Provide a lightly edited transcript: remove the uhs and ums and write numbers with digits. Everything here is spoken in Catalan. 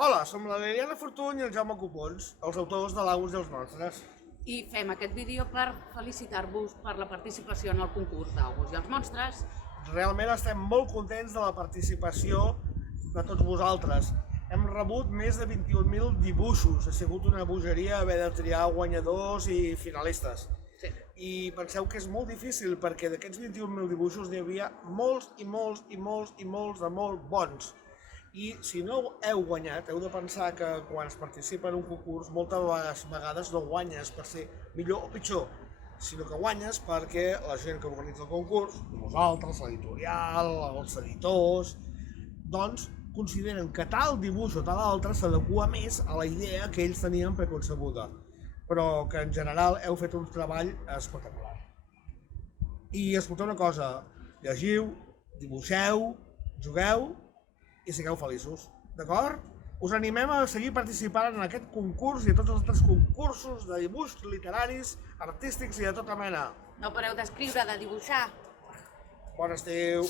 Hola, som la Liliana Fortuny i el Jaume Copons, els autors de l'Aus i els Monstres. I fem aquest vídeo per felicitar-vos per la participació en el concurs d'Aus i els Monstres. Realment estem molt contents de la participació de tots vosaltres. Hem rebut més de 21.000 dibuixos, ha sigut una bogeria haver de triar guanyadors i finalistes. Sí. I penseu que és molt difícil perquè d'aquests 21.000 dibuixos n'hi havia molts i molts i molts i molts de molt bons. I si no heu guanyat, heu de pensar que quan es participa en un concurs moltes vegades no guanyes per ser millor o pitjor, sinó que guanyes perquè la gent que organitza el concurs, nosaltres, l'editorial, els editors, doncs consideren que tal dibuix o tal altre s'adequa més a la idea que ells tenien preconcebuda, però que en general heu fet un treball espectacular. I escolteu una cosa, llegiu, dibuixeu, jugueu i sigueu feliços, d'acord? Us animem a seguir participant en aquest concurs i a tots els altres concursos de dibuix literaris, artístics i de tota mena. No pareu d'escriure, de dibuixar. Bon estiu!